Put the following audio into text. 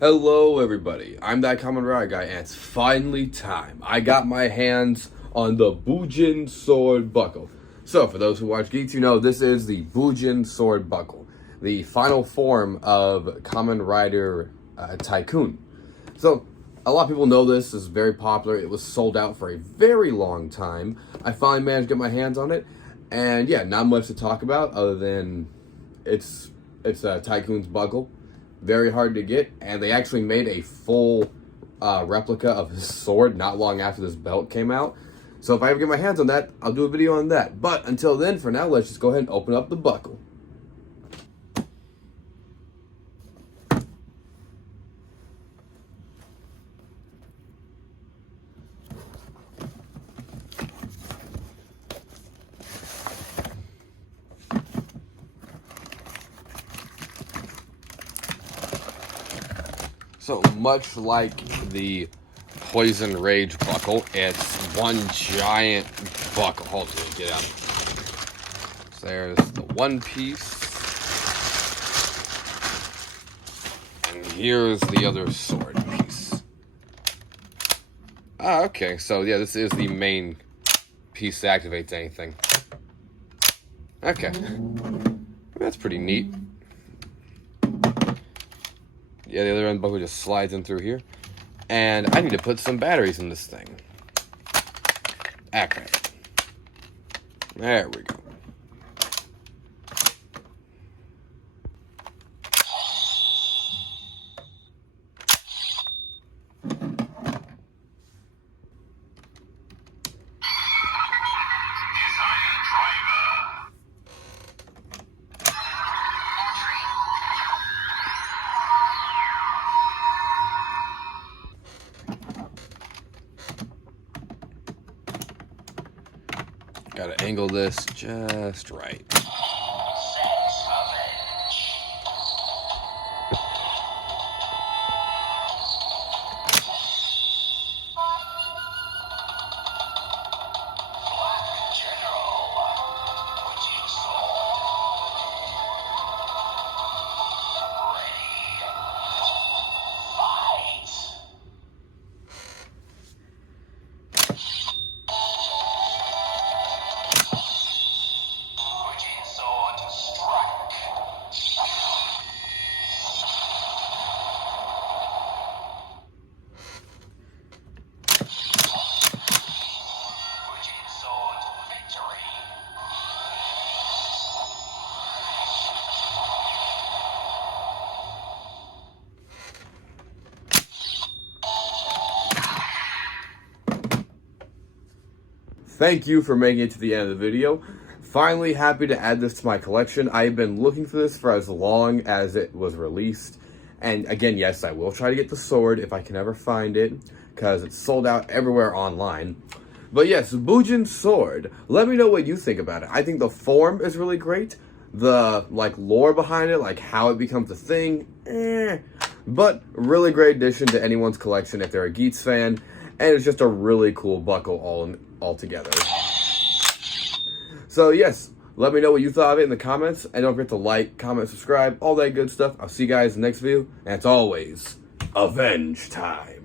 Hello everybody, I'm that Kamen Rider guy and it's finally time. I got my hands on the Bujin Sword Buckle. So for those who watch Geeks, you know this is the Bujin Sword Buckle, the final form of Kamen Rider Tycoon. So a lot of people know this is very popular. It was sold out for a very long time. I finally managed to get my hands on it, and yeah, not much to talk about other than it's Tycoon's buckle. Very hard to get, and they actually made a full replica of his sword not long after this belt came out. So if I ever get my hands on that, I'll do a video on that. But until then, for now, let's just go ahead and open up the buckle. So much like the Poison Rage buckle, it's one giant buckle. Hold on, get out. So there's the one piece, and here's the other sword piece. Ah, okay. So yeah, this is the main piece that activates anything. Okay, that's pretty neat. Yeah, the other end buckle just slides in through here. And I need to put some batteries in this thing. Okay. There we go. Gotta angle this just right. Thank you for making it to the end of the video. Finally happy to add this to my collection. I've been looking for this for as long as it was released. And again, yes, I will try to get the sword if I can ever find it, because it's sold out everywhere online. But yes, Bujin Sword. Let me know what you think about it. I think the form is really great. The lore behind it, like how it becomes a thing, but really great addition to anyone's collection if they're a Geats fan. And it's just a really cool buckle all together. So yes, let me know what you thought of it in the comments. And don't forget to like, comment, subscribe, all that good stuff. I'll see you guys in the next video. And it's always Avenge time.